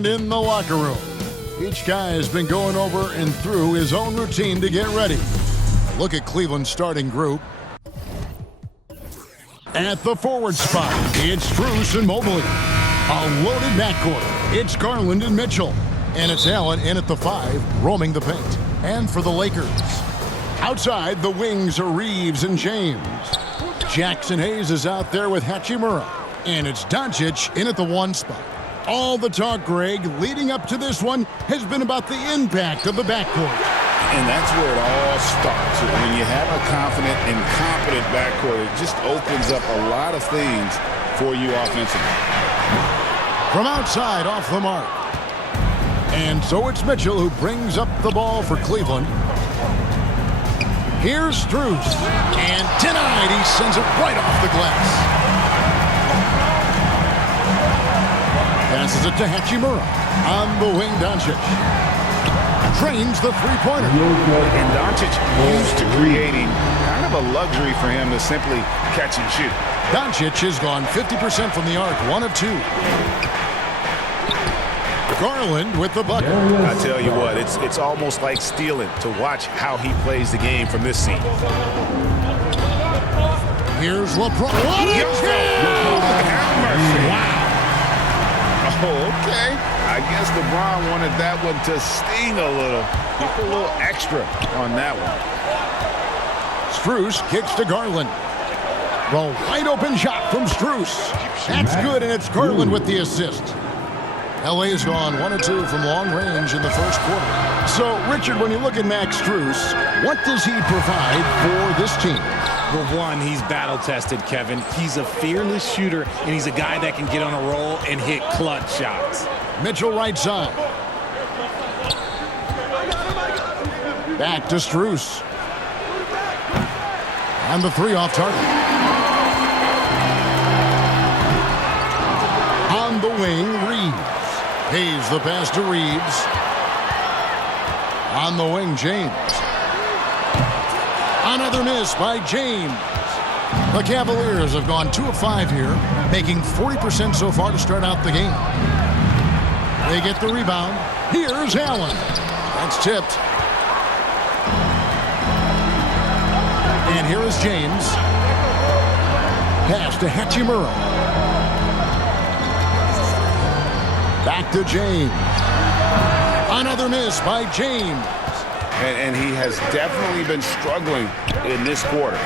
And in the locker room, each guy has been going over and through his own routine to get ready. Look at Cleveland's starting group. At the forward spot, it's Strus and Mobley. A loaded backcourt. It's Garland and Mitchell. And it's Allen in at the 5, roaming the paint. And for the Lakers, outside the wings are Reeves and James. Jackson Hayes is out there with Hachimura. And it's Doncic in at the 1 spot. All the talk, Greg, leading up to this one has been about the impact of the backcourt. And that's where it all starts. When you have a confident and competent backcourt, it just opens up a lot of things for you offensively. From outside, off the mark. And so it's Mitchell who brings up the ball for Cleveland. Here's Strus. And denied. He sends it right off the glass. Passes it to Hachimura. On the wing, Doncic. Trains the three-pointer. And Doncic used to creating kind of a luxury for him to simply catch and shoot. Doncic has gone 50% from the arc, 1 of 2. Garland with the bucket. I tell you what, it's almost like stealing to watch how he plays the game from this scene. Here's LeBron. What a Wow. Oh, okay. I guess LeBron wanted that one to sting a little. He put a little extra on that one. Strus kicks to Garland. The wide open shot from Strus. That's good, and it's Garland with the assist. LA has gone 1 of 2 from long range in the first quarter. So, Richard, when you look at Max Strus, what does he provide for this team? Well, one, he's battle-tested, Kevin. He's a fearless shooter, and he's a guy that can get on a roll and hit clutch shots. Mitchell right side. Back to Strus. And the 3 off target. On the wing, Reeves. Hayes the pass to Reeves. On the wing, James. Another miss by James. The Cavaliers have gone 2 of 5 here, making 40% so far to start out the game. They get the rebound. Here's Allen. That's tipped. And here is James. Pass to Hachimura. Back to James. Another miss by James. And he has definitely been struggling in this quarter.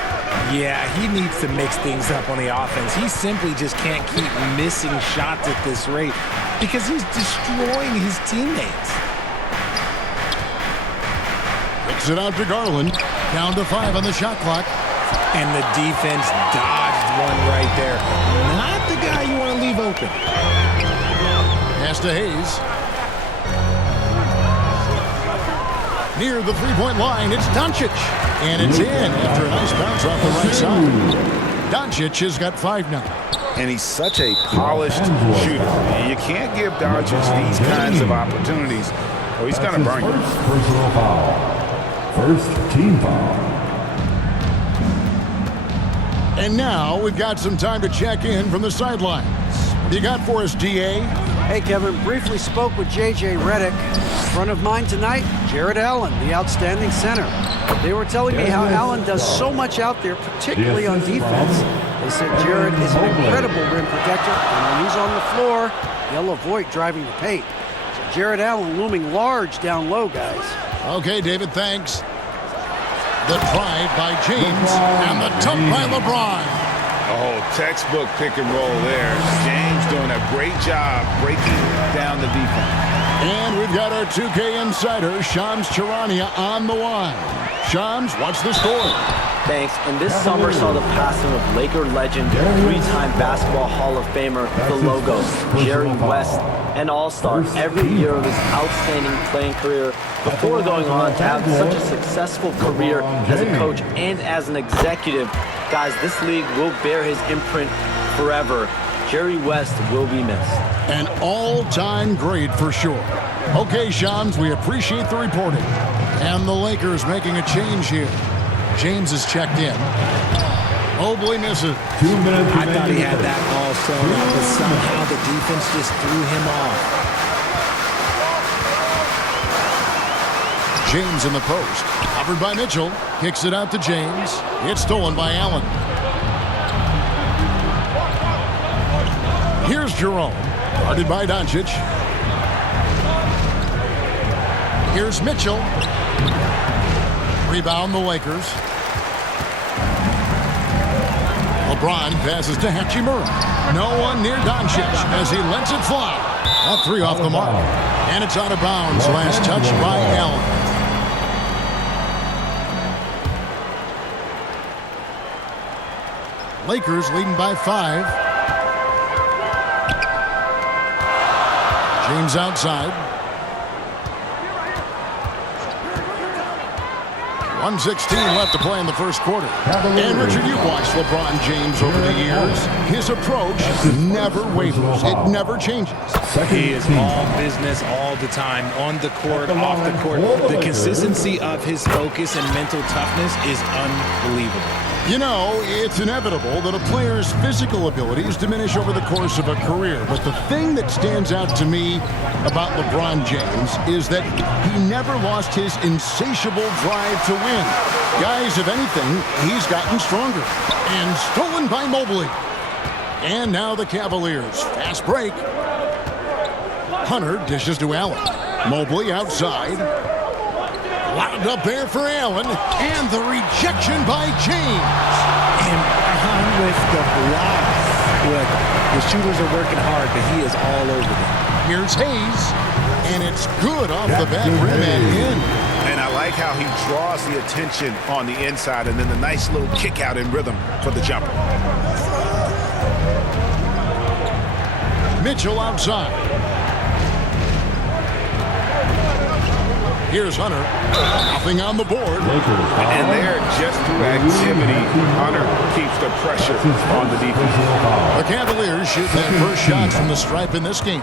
Yeah, he needs to mix things up on the offense. He simply just can't keep missing shots at this rate because he's destroying his teammates. Kicks it out to Garland. Down to 5 on the shot clock. And the defense dodged one right there. Not the guy you want to leave open. Pass to Hayes. Near the three-point line, it's Doncic. And it's in after a nice bounce off the right side. Doncic has got 5 now. And he's such a polished shooter. You can't give Doncic these kinds of opportunities, or he's going to burn you. First personal foul. First team foul. And now we've got some time to check in from the sidelines. What do you got for us, DA? Hey, Kevin, briefly spoke with J.J. Redick. In front of mine tonight, Jarrett Allen, the outstanding center. They were telling me how Allen does so much out there, particularly on defense. They said Jarrett is an incredible rim protector, and when he's on the floor, they'll avoid driving the paint. So Jarrett Allen looming large down low, guys. Okay, David, thanks. The drive by James, and the dump by LeBron. Oh, textbook pick and roll there. James doing a great job breaking down the defense. And we've got our 2K insider, Shams Charania, on the line. Shams, what's the score? Thanks. And this summer saw the passing of Laker legend, 3-time Basketball Hall of Famer, the Logos, Jerry West, an all-star every year of his outstanding playing career before going on to have such a successful career as a coach and as an executive. Guys, this league will bear his imprint forever. Jerry West will be missed. An all-time great for sure. Okay, Shams, we appreciate the reporting. And the Lakers making a change here. James is checked in. Mobley misses. 2 minutes. I thought he had that all sewn up, but somehow the defense just threw him off. James in the post. Covered by Mitchell. Kicks it out to James. It's stolen by Allen. Here's Jerome. Guarded by Doncic. Here's Mitchell. Rebound the Lakers. LeBron passes to Hachimura. No one near Doncic as he lets it fly. A three off the mark. And it's out of bounds. Last touch by Allen. Lakers leading by 5. James outside. 1:16 left to play in the first quarter. And Richard, you've watched LeBron James over the years. His approach never wavers. It never changes. He is all business all the time, on the court, off the court. The consistency of his focus and mental toughness is unbelievable. You know, it's inevitable that a player's physical abilities diminish over the course of a career. But the thing that stands out to me about LeBron James is that he never lost his insatiable drive to win. Guys, if anything, he's gotten stronger. And stolen by Mobley. And now the Cavaliers. Fast break. Hunter dishes to Allen. Mobley outside. Wound up there for Allen, and the rejection by James. And behind with the blocks. Look, the shooters are working hard, but he is all over them. Here's Hayes, and it's good off the back rim and in. And I like how he draws the attention on the inside, and then the nice little kick out in rhythm for the jumper. Mitchell outside. Here's Hunter. Nothing on the board. And there, just through activity, Hunter keeps the pressure on the defense. The Cavaliers shoot their first shots from the stripe in this game.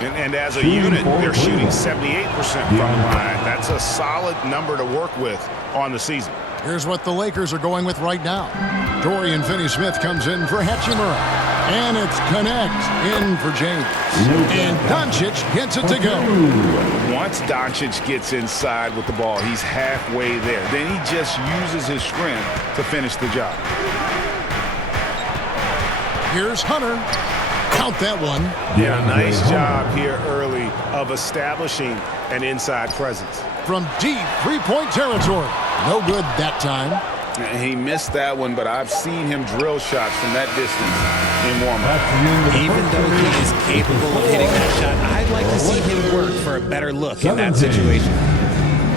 And as a unit, they're shooting 78% from the line. That's a solid number to work with on the season. Here's what the Lakers are going with right now. Dorian Finney-Smith comes in for Hachimura. And it's connect in for James. And Doncic gets it to go. Once Doncic gets inside with the ball, he's halfway there. Then he just uses his strength to finish the job. Here's Hunter. Count that one. Yeah, nice job here early of establishing an inside presence. From deep three-point territory. No good that time. He missed that one, but I've seen him drill shots from that distance in warm-up. Even though he is capable of hitting that shot, I'd like to see him work for a better look in that situation.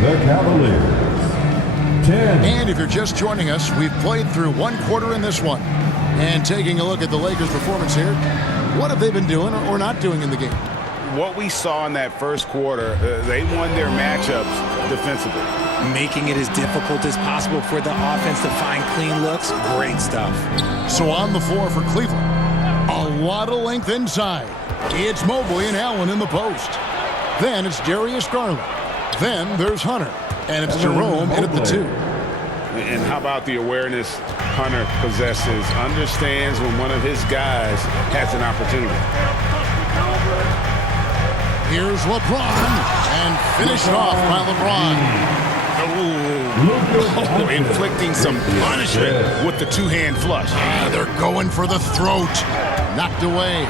The Cavaliers. 10. And if you're just joining us, we've played through one quarter in this one. And taking a look at the Lakers' performance here, what have they been doing or not doing in the game? What we saw in that first quarter, they won their matchups defensively. Making it as difficult as possible for the offense to find clean looks. Great stuff. So on the floor for Cleveland, a lot of length inside. It's Mobley and Allen in the post. Then it's Darius Garland. Then there's Hunter. And it's Jerome in at the 2. And how about the awareness Hunter possesses? Understands when one of his guys has an opportunity. Here's LeBron. And finished off by LeBron. Oh, inflicting some punishment with the two-hand flush. They're going for the throat. Knocked away.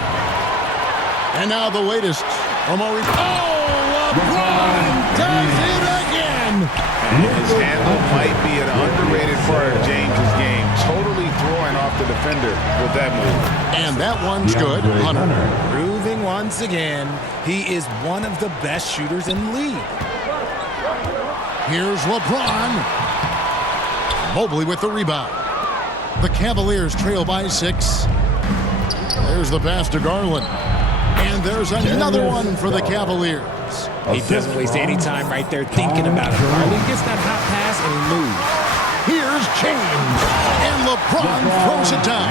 And now the latest from LeBron does it again. His handle might be an underrated part of James's game. Totally throwing off the defender with that move. And that one's good. Hunter. Proving once again, he is one of the best shooters in the league. Here's LeBron. Mobley with the rebound. The Cavaliers trail by 6. There's the pass to Garland. And there's another one for the Cavaliers. He doesn't waste any time right there thinking about it. Garland gets that hot pass and he moves. Here's James. And LeBron throws it down.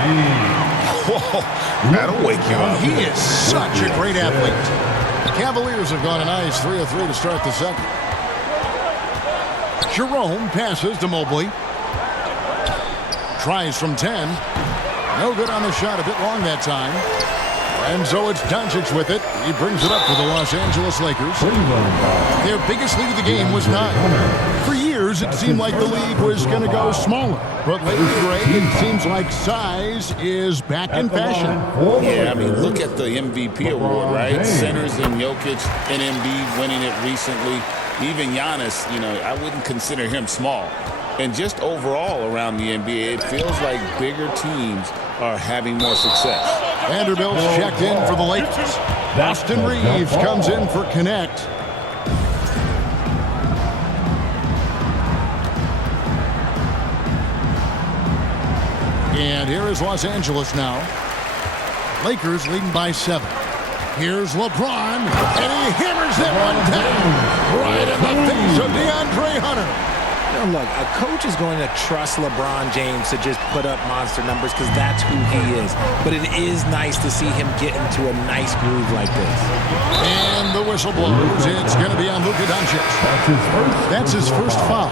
Whoa, that'll wake you up. He is such a great athlete. The Cavaliers have gone a nice 3 of 3 to start the second. Jerome passes to Mobley. Tries from 10. No good on the shot, a bit long that time. And so it's Doncic with it. He brings it up for the Los Angeles Lakers. Their biggest lead of the game was 9. For years, it seemed like the league was going to go smaller. But lately, Greg, it seems like size is back in fashion. Yeah, I mean, look at the MVP award, right? Centers and Jokic and Embiid winning it recently. Even Giannis, I wouldn't consider him small. And just overall around the NBA, it feels like bigger teams are having more success. Vanderbilt's checked in for the Lakers. Austin Reeves comes in for Connect. And here is Los Angeles now. Lakers leading by 7. Here's LeBron, and he hammers that one down right in the face of DeAndre Hunter. Look, a coach is going to trust LeBron James to just put up monster numbers because that's who he is. But it is nice to see him get into a nice groove like this. And the whistle blows. It's going to be on Luka Doncic. That's his first foul.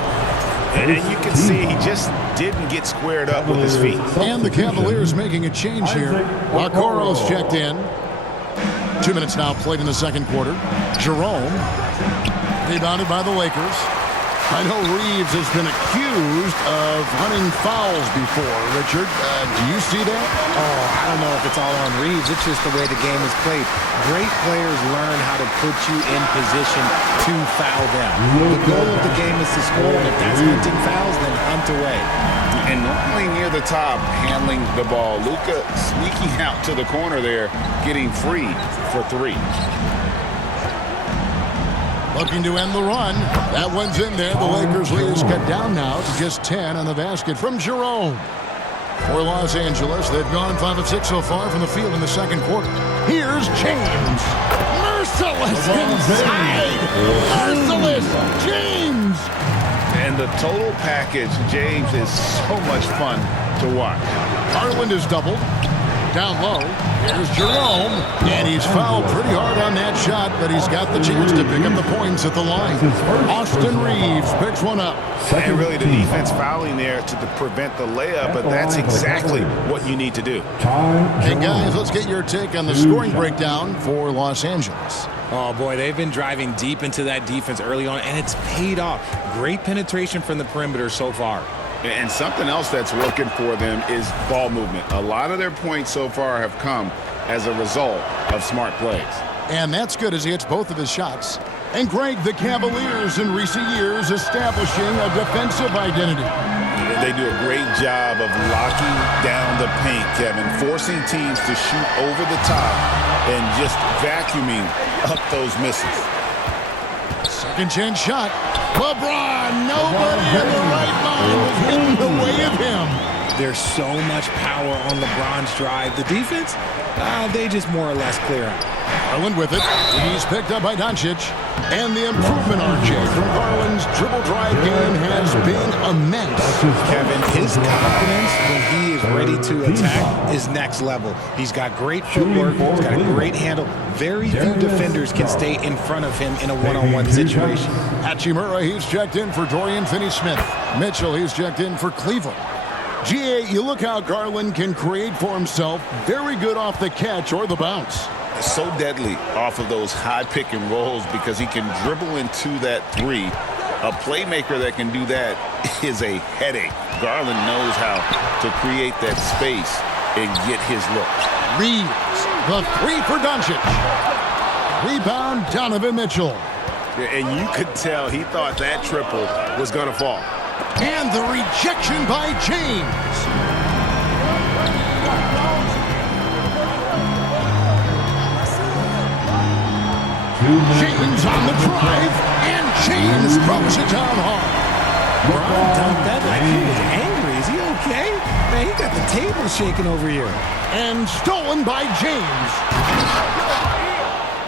And you can see he just didn't get squared up with his feet. And the Cavaliers making a change here. Okoro's checked in. 2 minutes now played in the second quarter. Jerome rebounded by the Lakers. I know Reeves has been accused of hunting fouls before. Richard, do you see that? Oh, I don't know if it's all on Reeves. It's just the way the game is played. Great players learn how to put you in position to foul them. The goal of the game is to score, and if that's hunting fouls, then hunt away. And normally near the top, handling the ball. Luka sneaking out to the corner there, getting free for 3. Looking to end the run. That one's in there. The Lakers lead is cut down now to just 10 on the basket from Jerome. For Los Angeles, they've gone 5 of 6 so far from the field in the second quarter. Here's James. Merciless inside. Merciless James. And the total package, James, is so much fun to watch. Garland is doubled. Down low. Here's Jerome. And he's fouled pretty hard on that shot, but he's got the chance to pick up the points at the line. Austin Reeves picks one up. And really the defense fouling there to prevent the layup, but that's exactly what you need to do. Hey, guys, let's get your take on the scoring breakdown for Los Angeles. Oh, boy, they've been driving deep into that defense early on, and it's paid off. Great penetration from the perimeter so far. And something else that's working for them is ball movement. A lot of their points so far have come as a result of smart plays. And that's good as he hits both of his shots. And Greg, the Cavaliers in recent years establishing a defensive identity. They do a great job of locking down the paint, Kevin, forcing teams to shoot over the top and just vacuuming up those misses. Second chance shot. LeBron, nobody in the right mind was getting in the way of him. There's so much power on LeBron's drive. The defense, they just more or less clear him. Garland with it. He's picked up by Doncic. And the improvement, RJ, from Garland's dribble drive game has been immense. Kevin, his confidence when he is ready to attack is next level. He's got great footwork. He's got a great handle. Very few defenders can stay in front of him in a one-on-one situation. Hachimura, he's checked in for Dorian Finney-Smith. Mitchell, he's checked in for Cleveland. GA, you look how Garland can create for himself. Very good off the catch or the bounce. So deadly off of those high pick and rolls because he can dribble into that 3. A playmaker that can do that is a headache. Garland knows how to create that space and get his look. Reeves, the 3 for Doncic. Rebound, Donovan Mitchell. And you could tell he thought that triple was going to fall. And the rejection by James. James on the drive, and James throws it down hard. LeBron dunked that like he was angry. Is he okay? Man, he got the table shaking over here. And stolen by James.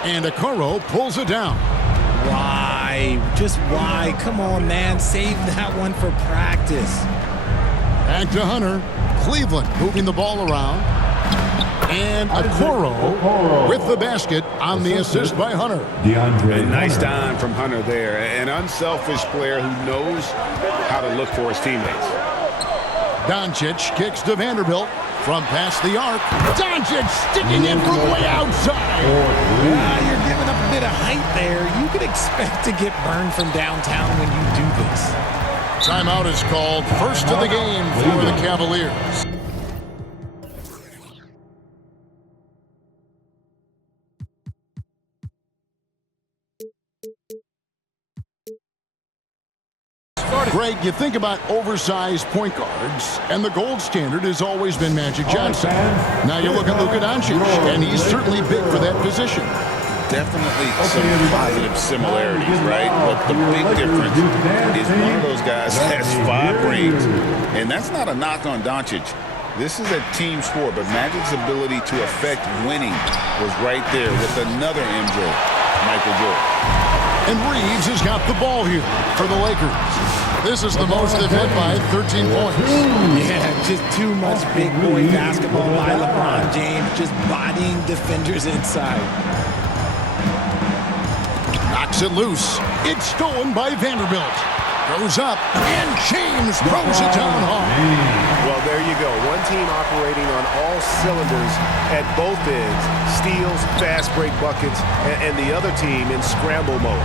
And Okoro pulls it down. Why? Just why? Come on, man. Save that one for practice. Back to Hunter. Cleveland moving the ball around. And Okoro with the basket on the assist by Hunter. A nice dime from Hunter there. An unselfish player who knows how to look for his teammates. Doncic kicks to Vanderbilt. From past the arc, Doncic sticking in from way outside. Yeah, you're giving up a bit of height there. You could expect to get burned from downtown when you do this. Timeout is called. First of the game for the Cavaliers. Greg, you think about oversized point guards, and the gold standard has always been Magic Johnson. Now you look at Luka Doncic, and he's certainly big for that position. Definitely some positive similarities, right? But the big difference is one of those guys has 5 rings, and that's not a knock on Doncic. This is a team sport, but Magic's ability to affect winning was right there with another MJ, Michael Jordan. And Reeves has got the ball here for the Lakers. This is the most they've had by 13 points. Yeah, just too much big boy basketball by LeBron James, just bodying defenders inside. Knocks it loose. It's stolen by Vanderbilt. Goes up, and James throws it down hard. Well, there you go. One team operating on all cylinders at both ends. Steals, fast break buckets, and the other team in scramble mode.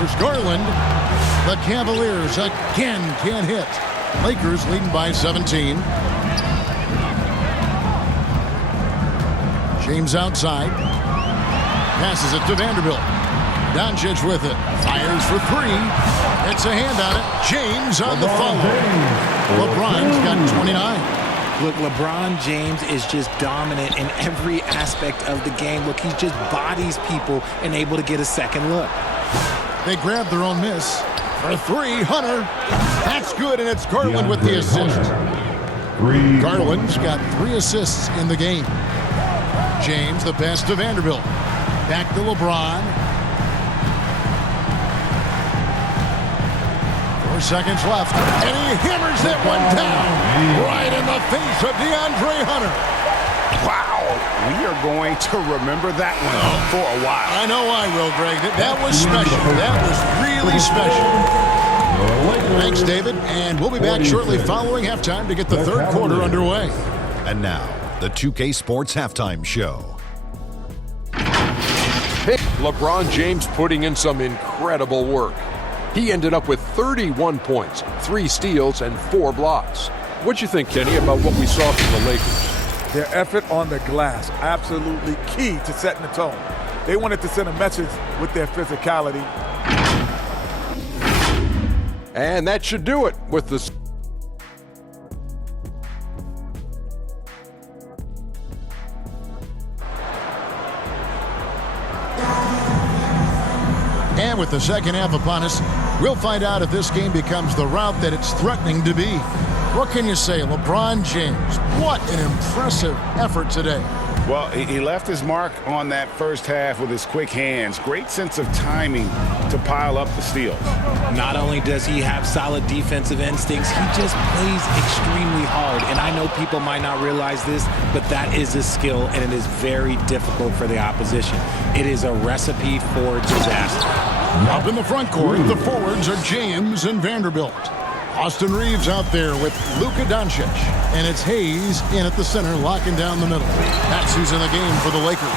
There's Garland. The Cavaliers again can't hit. Lakers leading by 17. James outside. Passes it to Vanderbilt. Doncic with it. Fires for 3. It's a hand on it. James on the follow. LeBron's got 29. Look, LeBron James is just dominant in every aspect of the game. Look, he just bodies people and able to get a second look. They grab their own miss. For 3, Hunter. That's good, and it's Garland with the assist. Garland's got 3 assists in the game. James, the pass to Vanderbilt. Back to LeBron. 4 seconds left, and he hammers that one down right in the face of DeAndre Hunter. Wow, we are going to remember that one for a while. I know I will, Greg. That was special. That was really special. Thanks, David, and we'll be back shortly following halftime to get the third quarter underway. And now, the 2K Sports Halftime Show. LeBron James putting in some incredible work. He ended up with 31 points, 3 steals, and 4 blocks. What'd you think, Kenny, about what we saw from the Lakers? Their effort on the glass, absolutely key to setting the tone. They wanted to send a message with their physicality. And that should do it with the... And with the second half upon us, we'll find out if this game becomes the route that it's threatening to be. What can you say? LeBron James, what an impressive effort today. Well, he left his mark on that first half with his quick hands. Great sense of timing to pile up the steals. Not only does he have solid defensive instincts, he just plays extremely hard. And I know people might not realize this, but that is a skill, and it is very difficult for the opposition. It is a recipe for disaster. Up in the front court, the forwards are James and Vanderbilt. Austin Reeves out there with Luka Doncic. And it's Hayes in at the center, locking down the middle. That's who's in the game for the Lakers.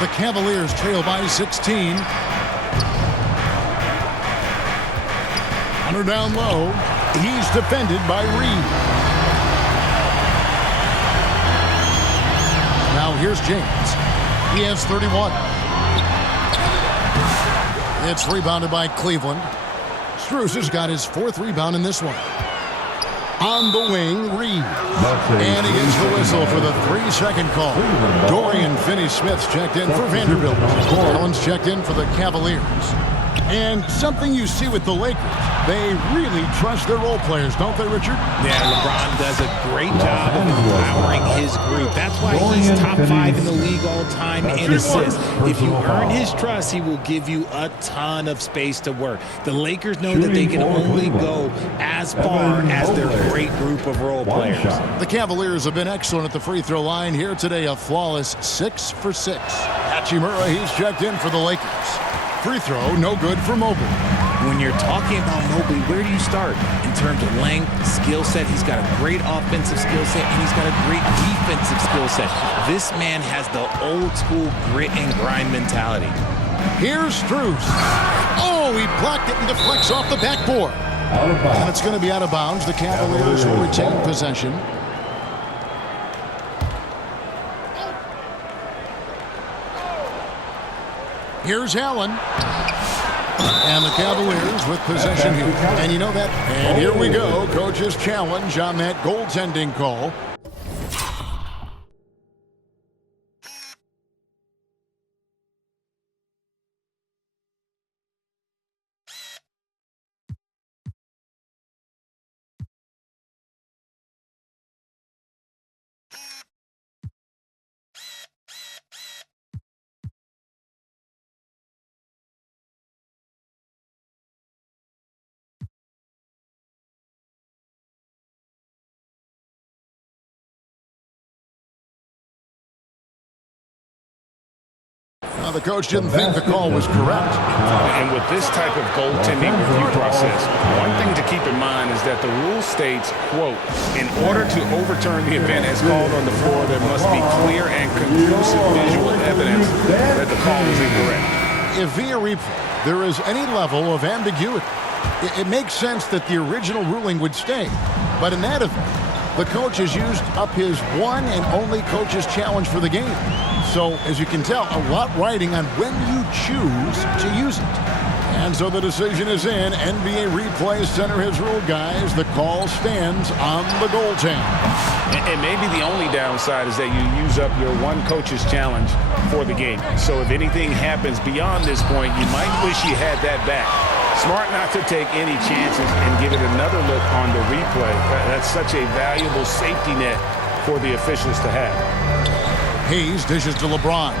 The Cavaliers trail by 16. Hunter down low. He's defended by Reeves. Now here's James. He has 31. It's rebounded by Cleveland. Strus has got his 4th rebound in this one. On the wing, Reed. And he gets the whistle for the 3-second call. Dorian Finney-Smith's checked in for Vanderbilt. Allen's checked in for the Cavaliers. And something you see with the Lakers, they really trust their role players, don't they, Richard? Yeah, LeBron does a great job of empowering his group. That's why he's top 5 in the league all time in assists. If you earn his trust, he will give you a ton of space to work. The Lakers know that they can only go as far as their great group of role players. The Cavaliers have been excellent at the free throw line here today, a flawless 6 for 6. Hachimura, he's checked in for the Lakers. Free throw, no good for Mobley. When you're talking about Mobley, where do you start? In terms of length, skill set, he's got a great offensive skill set, and he's got a great defensive skill set. This man has the old school grit and grind mentality. Here's Strus. Oh, he blocked it and deflects off the backboard. And it's going to be out of bounds. The Cavaliers will retain possession. Here's Allen. And the Cavaliers with possession here. And you know that. And here we go. Coach's challenge on that goaltending call. The coach didn't think the call was correct. And with this type of goaltending review process, one thing to keep in mind is that the rule states, quote, in order to overturn the event as called on the floor, there must be clear and conclusive visual evidence that the call is incorrect. If via replay there is any level of ambiguity, it makes sense that the original ruling would stay. But in that event, the coach has used up his one and only coach's challenge for the game. So, as you can tell, a lot riding on when you choose to use it. And so the decision is in. NBA Replay Center has ruled, guys. The call stands on the goaltend. And maybe the only downside is that you use up your one coach's challenge for the game. So if anything happens beyond this point, you might wish you had that back. Smart not to take any chances and give it another look on the replay. That's such a valuable safety net for the officials to have. Hayes dishes to LeBron.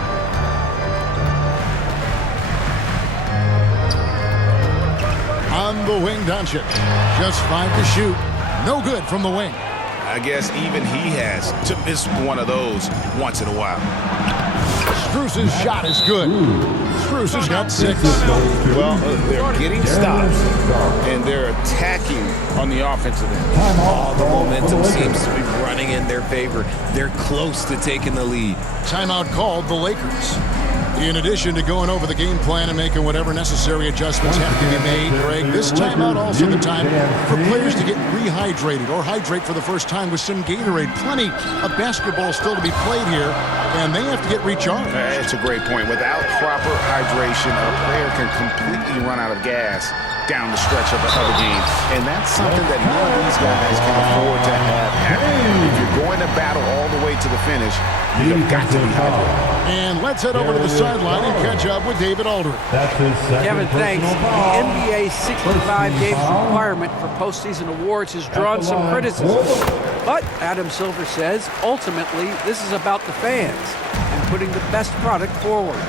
On the wing, Doncic. Just 5 to shoot. No good from the wing. I guess even he has to miss one of those once in a while. Strus's shot is good. Strus has got 6. Well, they're getting stops, and they're attacking on the offensive end. All the momentum seems to be running in their favor. They're close to taking the lead. Timeout called the Lakers. In addition to going over the game plan and making whatever necessary adjustments have to be made, Greg, this timeout also the time for players to get rehydrated or hydrate for the first time with some Gatorade. Plenty of basketball still to be played here, and they have to get recharged. That's a great point. Without proper hydration, a player can completely run out of gas down the stretch of the game. And that's something that none of these guys can afford to have happen. If you're going to battle all the way to the finish, you've got to be hydrated. And let's head over to the sideline and catch up with David Aldridge. Kevin, thanks. The NBA's 65 games requirement for postseason awards has drawn some criticism. But Adam Silver says, ultimately, this is about the fans and putting the best product forward.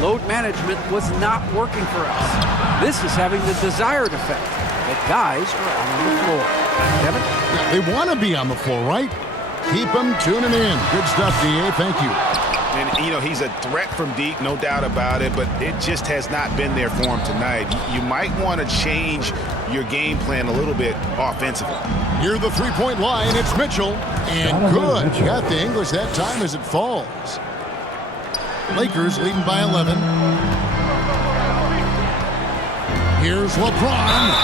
Load management was not working for us. This is having the desired effect that guys are out on the floor. Kevin? They want to be on the floor, right? Keep them tuning in. Good stuff, D.A. Thank you. And, you know, he's a threat from deep, no doubt about it, but it just has not been there for him tonight. You might want to change your game plan a little bit offensively. Near the three-point line, it's Mitchell. And good. Got the English that time as it falls. Lakers leading by 11. Here's LeBron.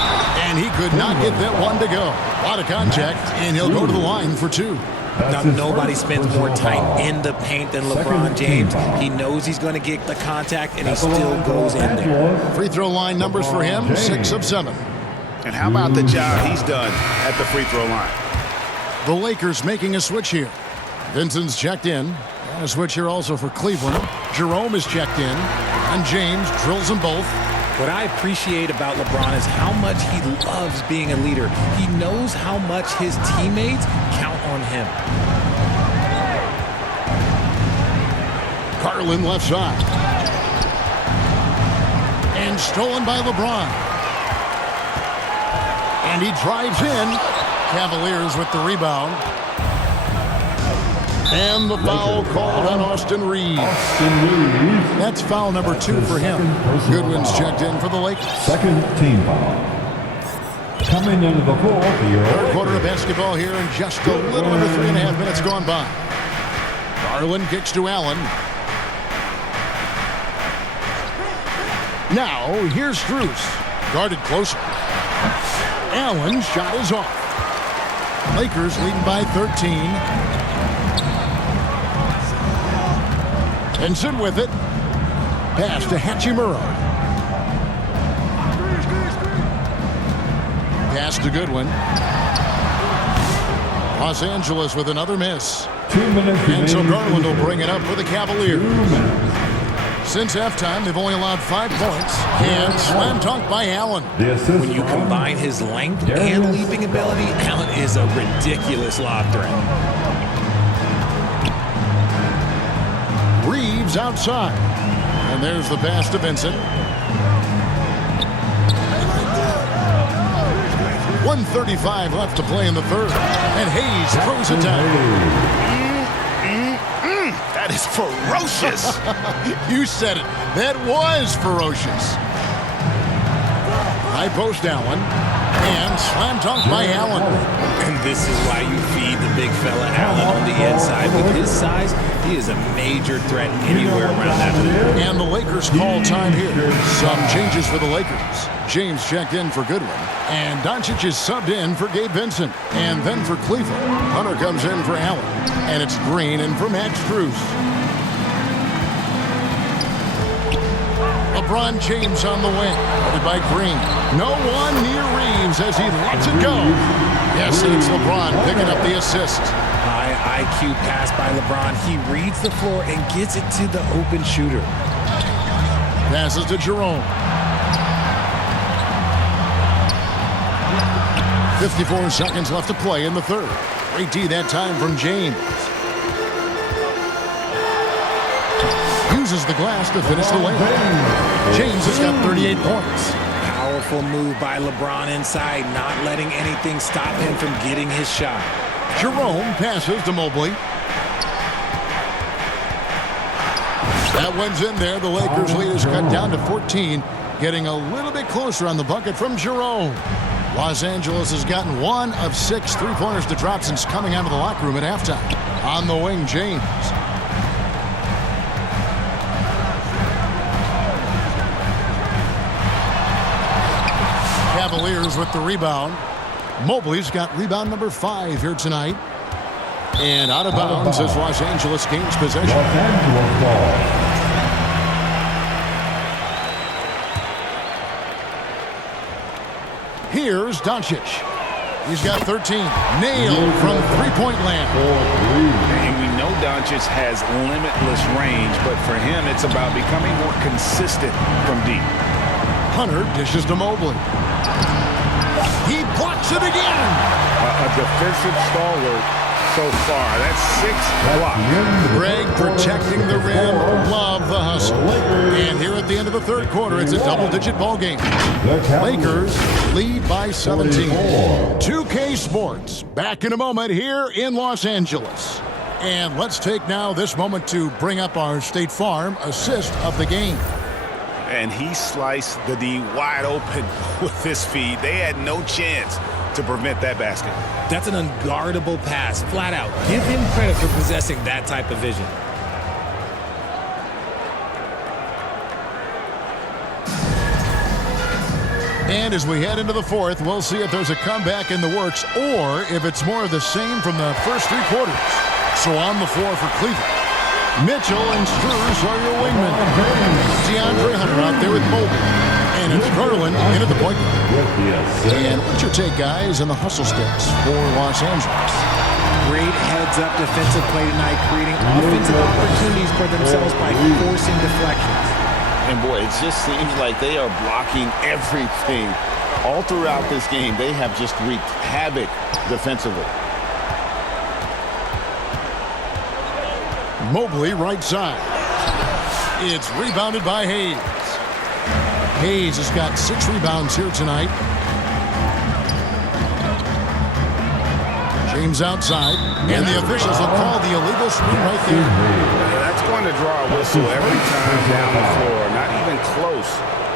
And he could not get that one to go. A lot of contact, and he'll go to the line for 2. Now, nobody spends more time in the paint than LeBron James. He knows he's going to get the contact, and he still goes in there. Free throw line numbers for him, 6 of 7. And how about the job he's done at the free throw line? The Lakers making a switch here. Vincent's checked in. And a switch here also for Cleveland. Jerome is checked in. And James drills them both. What I appreciate about LeBron is how much he loves being a leader. He knows how much his teammates count on him. Garland left side. And stolen by LeBron. And he drives in. Cavaliers with the rebound. And the foul called on Austin Reeves. That's foul number 2 for him. Goodwin's checked in for the Lakers. Second team foul. Coming into the floor for your Third quarter of basketball here in just a little under 3.5 minutes gone by. Garland kicks to Allen. Now, here's Strus. Guarded closer. Allen shot is off. Lakers leading by 13. Henson with it. Pass to Hachimura. Pass to Goodwin. Los Angeles with another miss. 2 minutes. And so Garland will bring it up for the Cavaliers. Since halftime, they've only allowed 5 points. And slam dunk by Allen. When you combine his length and leaping ability, Allen is a ridiculous lob threat. Reeves outside. And there's the pass to Vincent. 1:35 left to play in the third. And Hayes throws it down. That is ferocious. You said it. That was ferocious. High post Allen. And slam dunk by Allen. And this is why you feed the big fella Allen on the inside. With his size, he is a major threat anywhere around that hoop. And the Lakers call time here. Some changes for the Lakers. James checked in for Goodwin. And Doncic is subbed in for Gabe Vincent. And then for Cleveland, Hunter comes in for Allen. And it's Green in for Max Strus. LeBron James on the wing. Guarded by Green. No one near Reeves as he lets it go. Yes, and it's LeBron picking up the assist. High IQ pass by LeBron. He reads the floor and gets it to the open shooter. Passes to Jerome. 54 seconds left to play in the third. Great D that time from James. Uses the glass to finish the layup. James has got 38 points. Powerful move by LeBron inside, not letting anything stop him from getting his shot. Jerome passes to Mobley. That one's in there. The Lakers lead is cut down to 14. Getting a little bit closer on the bucket from Jerome. Los Angeles has gotten 1 of 6 3-pointers to drop since coming out of the locker room at halftime. On the wing, James. Cavaliers with the rebound. Mobley's got rebound number 5 here tonight. And out of bounds as Los Angeles gains possession. Los Angeles ball. Here's Doncic. He's got 13. Nailed from three-point land. And we know Doncic has limitless range, but for him, it's about becoming more consistent from deep. Hunter dishes to Mobley. He blocks it again. A defensive stalwart so far. That's 6 blocks. Greg protecting the rim. Love the hustle. And here at the end of the third quarter, it's a double-digit ball game. Lakers lead by 17. 2K Sports back in a moment here in Los Angeles. And let's take now this moment to bring up our State Farm assist of the game. And he sliced the D wide open with this feed. They had no chance to prevent that basket. That's an unguardable pass, flat out. Give him credit for possessing that type of vision. And as we head into the fourth, we'll see if there's a comeback in the works or if it's more of the same from the first 3 quarters. So on the floor for Cleveland, Mitchell and Strus are your wingmen. DeAndre Hunter out there with Mobley. And it's Garland in at the point guard. And what's your take, guys, on the hustle steps for Los Angeles? Great heads-up defensive play tonight, creating offensive opportunities for themselves by forcing deflections. And boy, it just seems like they are blocking everything. All throughout this game, they have just wreaked havoc defensively. Mobley right side. It's rebounded by Hayes. Hayes has got 6 rebounds here tonight. James outside, and the officials will call the illegal screen right there. That's going to draw a whistle every time down the floor. Not even close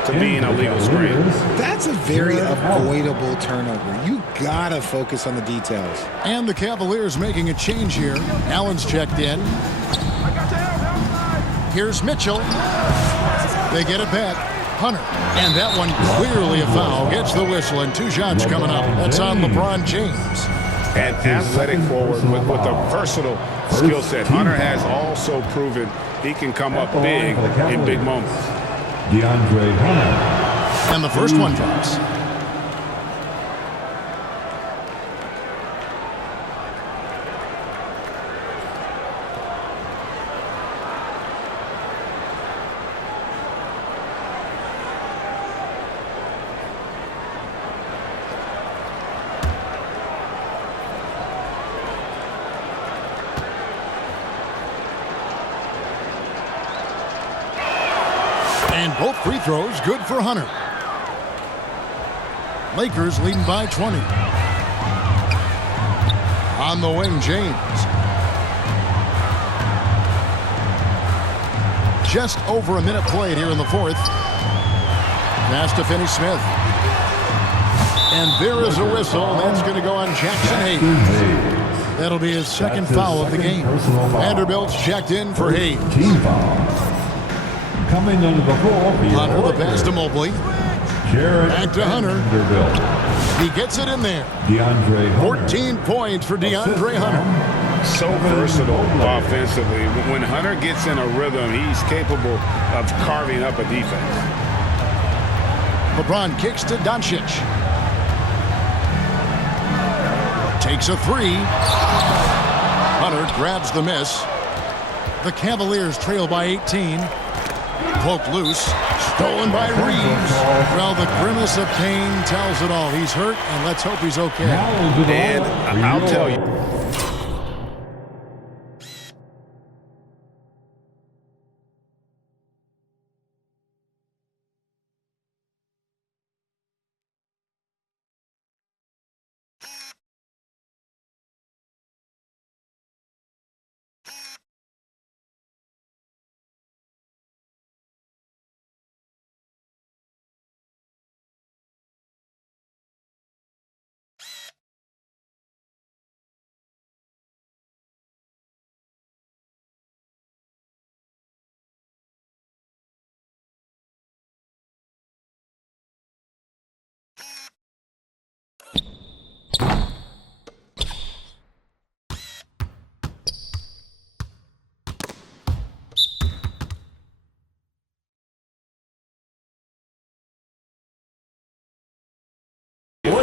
to being a legal screen. That's a very avoidable turnover. You gotta focus on the details. And the Cavaliers making a change here. Allen's checked in. Here's Mitchell. They get it back. Hunter. And that one clearly a foul. Gets the whistle, and 2 shots coming up. That's on LeBron James. An athletic forward with a versatile skill set. Hunter has also proven he can come up big in big moments. DeAndre Hunter. And the first one drops. And both free throws good for Hunter. Lakers leading by 20. On the wing, James. Just over a minute played here in the fourth. Pass to Finney-Smith. And there is a whistle. That's going to go on Jackson Hayes. That'll be his second foul of the game. Vanderbilt's checked in for Hayes. Team foul. Coming into the floor for your Hunter, the pass to Mobley. Back to Hunter. He gets it in there. DeAndre Hunter. 14 points for DeAndre Hunter. So versatile offensively. When Hunter gets in a rhythm, he's capable of carving up a defense. LeBron kicks to Doncic. Takes a 3. Hunter grabs the miss. The Cavaliers trail by 18. Poked loose. Stolen by Reeves. Well, the grimace of pain tells it all. He's hurt, and let's hope he's okay. And I'll tell you.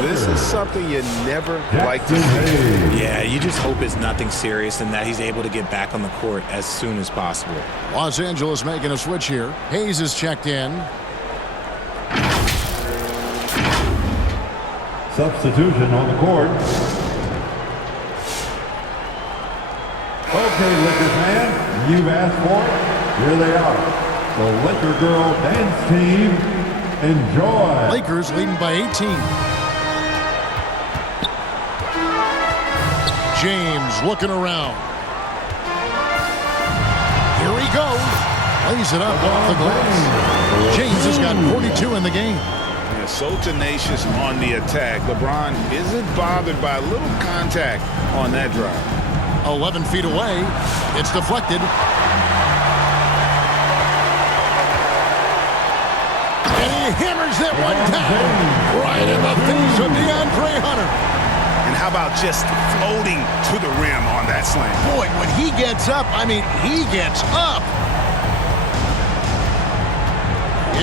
This is something you never like to see. Yeah, you just hope it's nothing serious and that he's able to get back on the court as soon as possible. Los Angeles making a switch here. Hayes is checked in. Substitution on the court. Okay, Lakers fan, you've asked for it. Here they are. The Laker Girl Dance Team. Enjoy. Lakers leading by 18. James looking around. Here he goes. Lays it up off the glass. James has got 42 in the game. Yeah, so tenacious on the attack. LeBron isn't bothered by a little contact on that drive. 11 feet away. It's deflected. And he hammers that one down. Right in the face of DeAndre Hunter. And how about just floating to the rim on that slam? Boy, when he gets up, I mean, he gets up.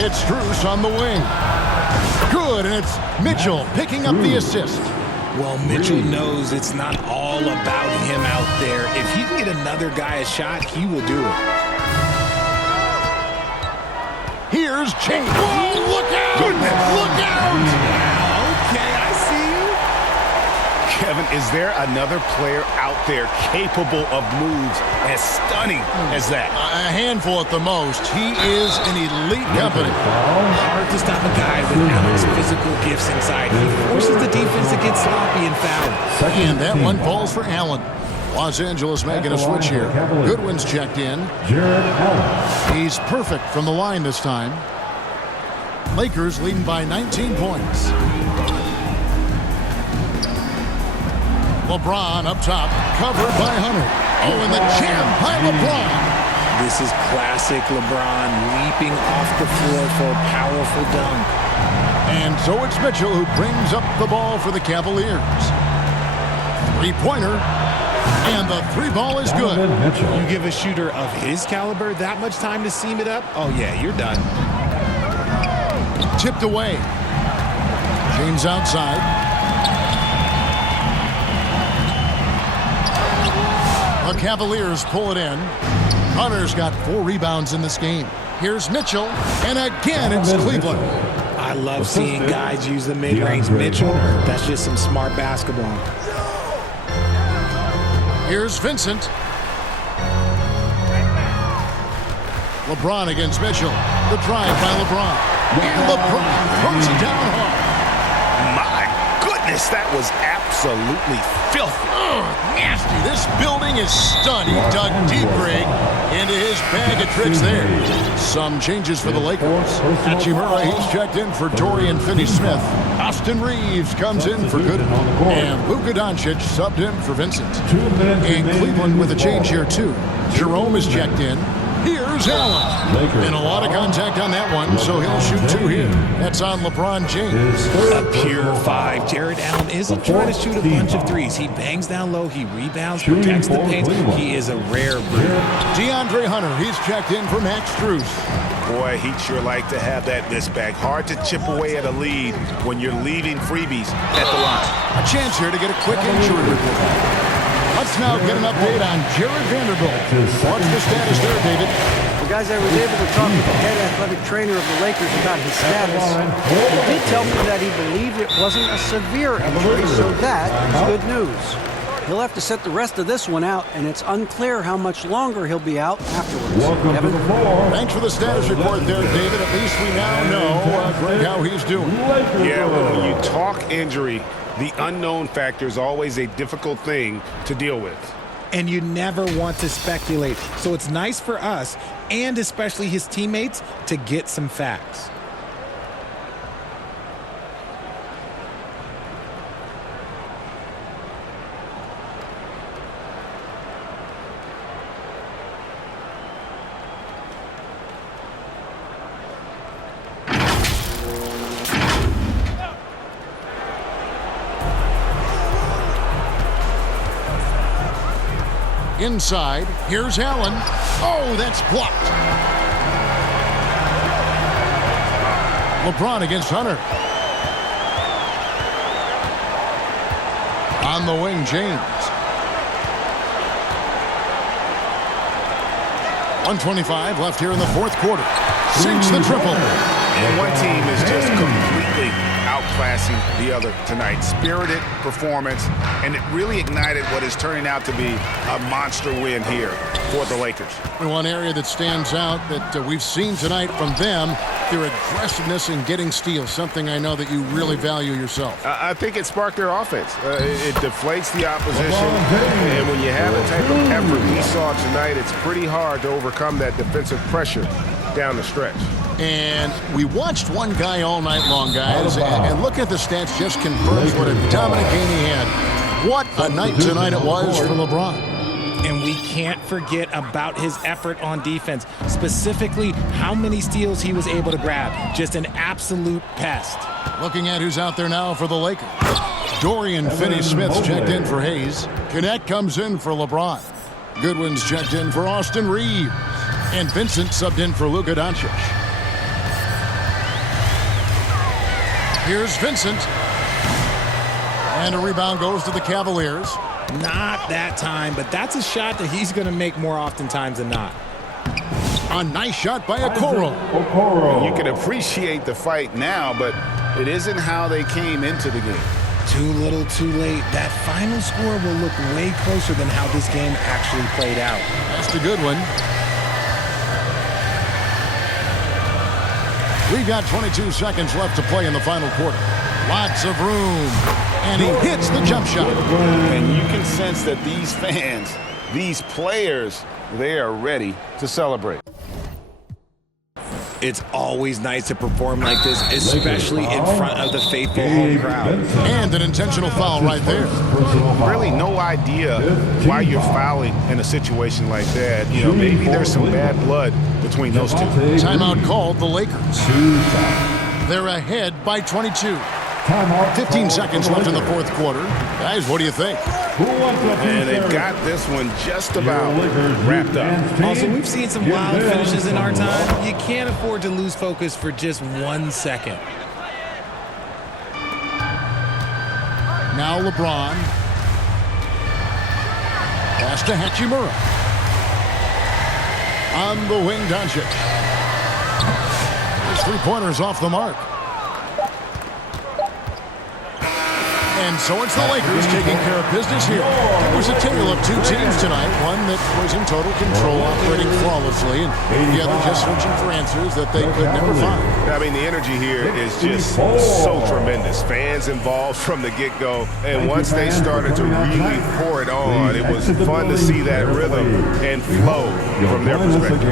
It's Strus on the wing. Good, and it's Mitchell picking up the assist. Well, Mitchell knows it's not all about him out there. If he can get another guy a shot, he will do it. Here's James. Whoa, look out! Goodness. Look out! Okay, I see you. Kevin, is there another player out there capable of moves as stunning as that? A handful at the most. He is an elite company. Hard to stop a guy without his physical gifts inside. He forces the defense to get sloppy and foul. And that one falls for Allen. Los Angeles making a switch here. Goodwin's checked in. Jared Allen. He's perfect from the line this time. Lakers leading by 19 points. LeBron up top, covered by Hunter. Oh, and the jam by LeBron. This is classic LeBron leaping off the floor for a powerful dunk. And so it's Mitchell who brings up the ball for the Cavaliers. Three-pointer. And the three ball is good. You give a shooter of his caliber that much time to seam it up? Oh, yeah, you're done. Tipped away. James outside. The Cavaliers pull it in. Hunter's got 4 rebounds in this game. Here's Mitchell, and again it's Cleveland. I love seeing guys use the mid-range. Mitchell, that's just some smart basketball. Here's Vincent. LeBron against Mitchell. The drive by LeBron. And LeBron throws it down hard. My goodness, that was absolutely filthy. Nasty. This building is stunned. He dug deep, Greg, into his bag of tricks there. Some changes for the Lakers. Hachimura, he's checked in for Dorian Finney-Smith. Austin Reeves comes in for Gooden. And Luka Doncic subbed in for Vincent. And Cleveland with a change here, too. Jerome is checked in. Here's Allen. And a lot of contact on that one, so he'll shoot 2 here. That's on LeBron James. A pure 5. Jared Allen isn't trying to shoot a bunch of threes. He bangs down low, he rebounds, protects the paint. He is a rare breed. DeAndre Hunter, he's checked in for Max Strus. Boy, he'd sure like to have that this bag. Hard to chip away at a lead when you're leaving freebies at the line. A chance here to get a quick injury report. Let's now get an update on Jared Vanderbilt. What's the status there, David? Well, guys, I was able to talk with the head athletic trainer of the Lakers about his status. He did tell me that he believed it wasn't a severe injury, so that is good news. He'll have to sit the rest of this one out, and it's unclear how much longer he'll be out afterwards. Kevin? Thanks for the status report there, David. At least we now know, Greg, how he's doing. Yeah, well, when you talk injury, the unknown factor is always a difficult thing to deal with. And you never want to speculate. So it's nice for us, and especially his teammates, to get some facts. Inside, here's Allen. Oh, that's blocked. LeBron against Hunter. On the wing, James. 1:25 left here in the fourth quarter. Sinks the triple. And one team is just completely outclassing the other tonight. Spirited performance, and it really ignited what is turning out to be a monster win here for the Lakers. One area that stands out that we've seen tonight from them, their aggressiveness in getting steals, something I know that you really value yourself. I think it sparked their offense. It deflates the opposition, and when you have the type of effort we saw tonight, it's pretty hard to overcome that defensive pressure down the stretch. And we watched one guy all night long, guys, and look at the stats, just confirms what a dominant game he had. What a night tonight it was for LeBron. And we can't forget about his effort on defense, specifically how many steals he was able to grab. Just an absolute pest. Looking at who's out there now for the Lakers. Dorian Finney-Smith's checked in for Hayes. Connect comes in for LeBron. Goodwin's checked in for Austin Reeves. And Vincent subbed in for Luka Doncic. Here's Vincent. And a rebound goes to the Cavaliers. Not that time, but that's a shot that he's going to make more oftentimes than not. A nice shot by Okoro. You can appreciate the fight now, but it isn't how they came into the game. Too little, too late. That final score will look way closer than how this game actually played out. That's the good one. We've got 22 seconds left to play in the final quarter. Lots of room. And he hits the jump shot. And you can sense that these fans, these players, they are ready to celebrate. It's always nice to perform like this, especially in front of the faithful home crowd. And an intentional foul right there. Really no idea why you're fouling in a situation like that. You know, maybe there's some bad blood between those two. Timeout called the Lakers. They're ahead by 22. 15 seconds left in the fourth quarter. Guys, what do you think? And they've got this one just about wrapped up. Also, we've seen some wild finishes in our time. You can't afford to lose focus for just 1 second. Now LeBron. Pass to Hachimura. On the wing, Doncic. His three-pointers off the mark. And so it's the Lakers taking care of business here. It was a tale of two teams tonight. One that was in total control, operating flawlessly, and the other just searching for answers that they could never find. I mean, the energy here is just so tremendous. Fans involved from the get-go. And once they started to really pour it on, it was fun to see that rhythm and flow from their perspective.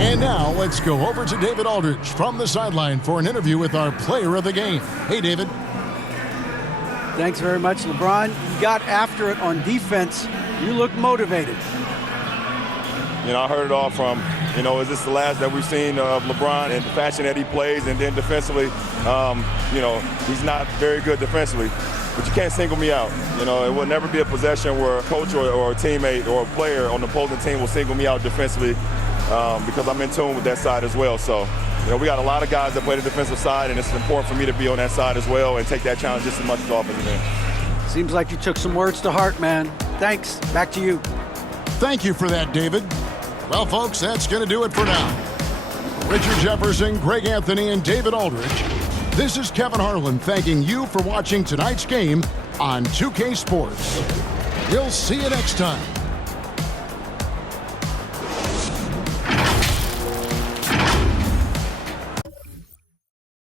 And now let's go over to David Aldridge from the sideline for an interview with our player of the game. Hey, David. Thanks very much, LeBron. You got after it on defense. You look motivated. You know, I heard it all from, you know, is this the last that we've seen of LeBron and the fashion that he plays? And then defensively, you know, he's not very good defensively. But you can't single me out. You know, it will never be a possession where a coach or a teammate or a player on the opposing team will single me out defensively because I'm in tune with that side as well. So, you know, we got a lot of guys that play the defensive side, and it's important for me to be on that side as well and take that challenge just as much as the offensive end. Seems like you took some words to heart, man. Thanks. Back to you. Thank you for that, David. Well, folks, that's going to do it for now. Richard Jefferson, Greg Anthony, and David Aldridge. This is Kevin Harlan thanking you for watching tonight's game on 2K Sports. We'll see you next time.